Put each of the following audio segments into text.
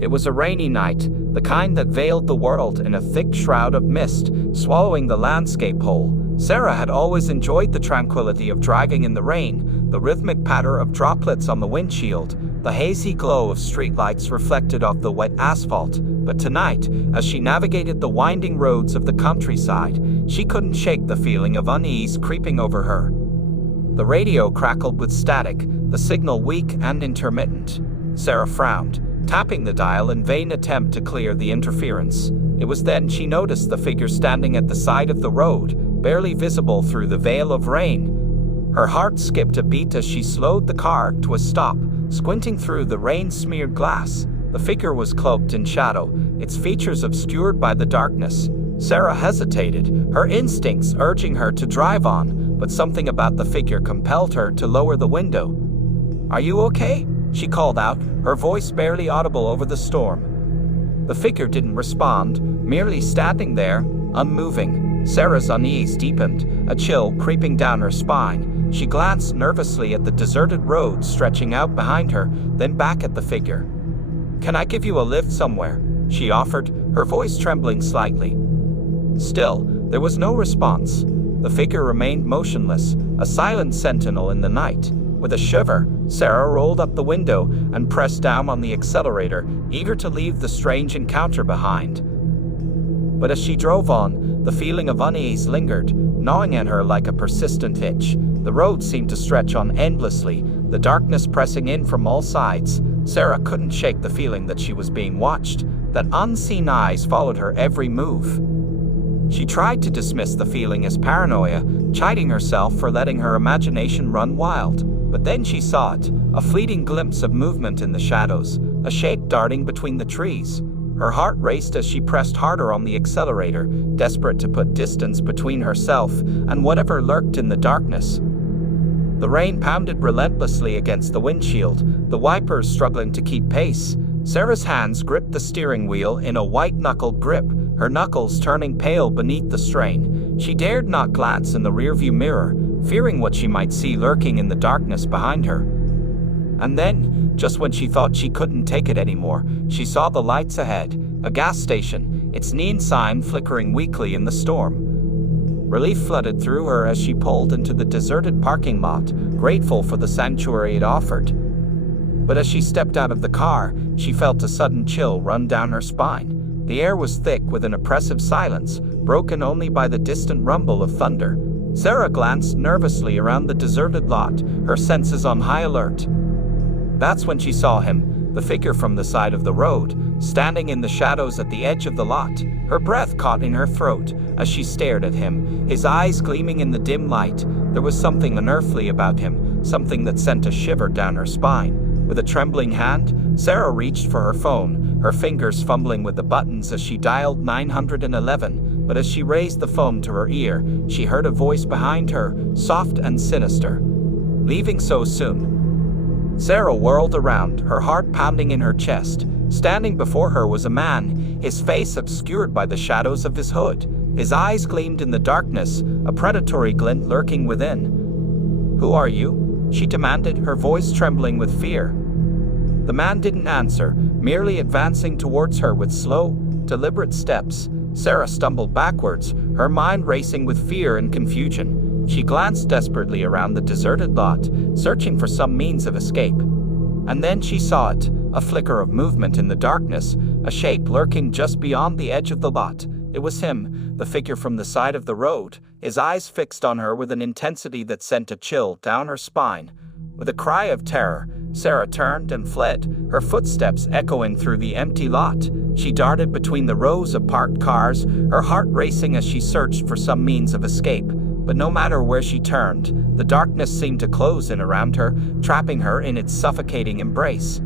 It was a rainy night, the kind that veiled the world in a thick shroud of mist, swallowing the landscape whole. Sarah had always enjoyed the tranquility of driving in the rain, the rhythmic patter of droplets on the windshield, the hazy glow of streetlights reflected off the wet asphalt. But tonight, as she navigated the winding roads of the countryside, she couldn't shake the feeling of unease creeping over her. The radio crackled with static, the signal weak and intermittent. Sarah frowned, tapping the dial in vain attempt to clear the interference. It was then she noticed the figure standing at the side of the road, barely visible through the veil of rain. Her heart skipped a beat as she slowed the car to a stop, squinting through the rain-smeared glass. The figure was cloaked in shadow, its features obscured by the darkness. Sarah hesitated, her instincts urging her to drive on, but something about the figure compelled her to lower the window. "Are you okay?" she called out, her voice barely audible over the storm. The figure didn't respond, merely standing there, unmoving. Sarah's unease deepened, a chill creeping down her spine. She glanced nervously at the deserted road stretching out behind her, then back at the figure. "Can I give you a lift somewhere?" she offered, her voice trembling slightly. Still, there was no response. The figure remained motionless, a silent sentinel in the night. With a shiver, Sarah rolled up the window and pressed down on the accelerator, eager to leave the strange encounter behind. But as she drove on, the feeling of unease lingered, gnawing at her like a persistent itch. The road seemed to stretch on endlessly, the darkness pressing in from all sides. Sarah couldn't shake the feeling that she was being watched, that unseen eyes followed her every move. She tried to dismiss the feeling as paranoia, chiding herself for letting her imagination run wild. But then she saw it, a fleeting glimpse of movement in the shadows, a shape darting between the trees. Her heart raced as she pressed harder on the accelerator, desperate to put distance between herself and whatever lurked in the darkness. The rain pounded relentlessly against the windshield, the wipers struggling to keep pace. Sarah's hands gripped the steering wheel in a white-knuckled grip, her knuckles turning pale beneath the strain. She dared not glance in the rearview mirror, fearing what she might see lurking in the darkness behind her. And then, just when she thought she couldn't take it anymore, she saw the lights ahead, a gas station, its neon sign flickering weakly in the storm. Relief flooded through her as she pulled into the deserted parking lot, grateful for the sanctuary it offered. But as she stepped out of the car, she felt a sudden chill run down her spine. The air was thick with an oppressive silence, broken only by the distant rumble of thunder. Sarah glanced nervously around the deserted lot, her senses on high alert. That's when she saw him, the figure from the side of the road, standing in the shadows at the edge of the lot. Her breath caught in her throat as she stared at him, his eyes gleaming in the dim light. There was something unearthly about him, something that sent a shiver down her spine. With a trembling hand, Sarah reached for her phone, her fingers fumbling with the buttons as she dialed 911. But as she raised the phone to her ear, she heard a voice behind her, soft and sinister. "Leaving so soon?" Sarah whirled around, her heart pounding in her chest. Standing before her was a man, his face obscured by the shadows of his hood. His eyes gleamed in the darkness, a predatory glint lurking within. "Who are you?" she demanded, her voice trembling with fear. The man didn't answer, merely advancing towards her with slow, deliberate steps. Sarah stumbled backwards, her mind racing with fear and confusion. She glanced desperately around the deserted lot, searching for some means of escape. And then she saw it, a flicker of movement in the darkness, a shape lurking just beyond the edge of the lot. It was him, the figure from the side of the road, his eyes fixed on her with an intensity that sent a chill down her spine. With a cry of terror, Sarah turned and fled, her footsteps echoing through the empty lot. She darted between the rows of parked cars, her heart racing as she searched for some means of escape. But no matter where she turned, the darkness seemed to close in around her, trapping her in its suffocating embrace.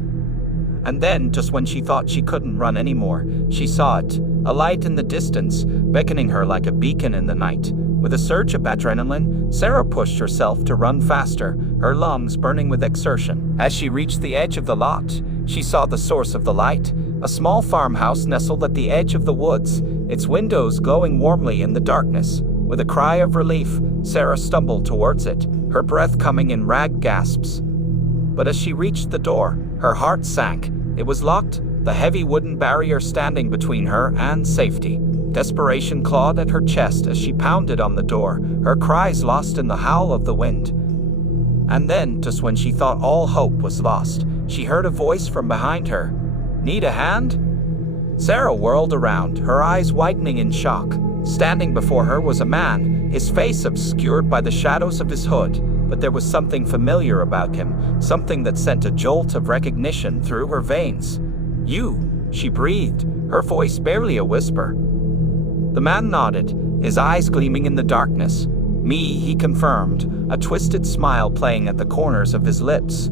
And then, just when she thought she couldn't run anymore, she saw it, a light in the distance, beckoning her like a beacon in the night. With a surge of adrenaline, Sarah pushed herself to run faster, her lungs burning with exertion. As she reached the edge of the lot, she saw the source of the light, a small farmhouse nestled at the edge of the woods, its windows glowing warmly in the darkness. With a cry of relief, Sarah stumbled towards it, her breath coming in ragged gasps. But as she reached the door, her heart sank. It was locked, the heavy wooden barrier standing between her and safety. Desperation clawed at her chest as she pounded on the door, her cries lost in the howl of the wind. And then, just when she thought all hope was lost, she heard a voice from behind her. "Need a hand?" Sarah whirled around, her eyes widening in shock. Standing before her was a man, his face obscured by the shadows of his hood, but there was something familiar about him, something that sent a jolt of recognition through her veins. "You," she breathed, her voice barely a whisper. The man nodded, his eyes gleaming in the darkness. "Me," he confirmed, a twisted smile playing at the corners of his lips.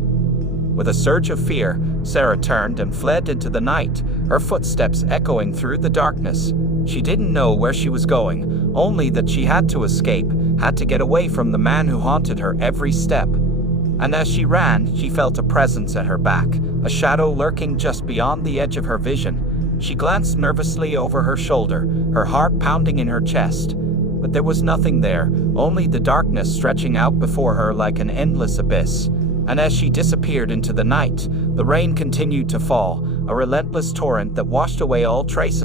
With a surge of fear, Sarah turned and fled into the night, her footsteps echoing through the darkness. She didn't know where she was going, only that she had to escape, had to get away from the man who haunted her every step. And as she ran, she felt a presence at her back, a shadow lurking just beyond the edge of her vision. She glanced nervously over her shoulder, her heart pounding in her chest. But there was nothing there, only the darkness stretching out before her like an endless abyss. And as she disappeared into the night, the rain continued to fall, a relentless torrent that washed away all traces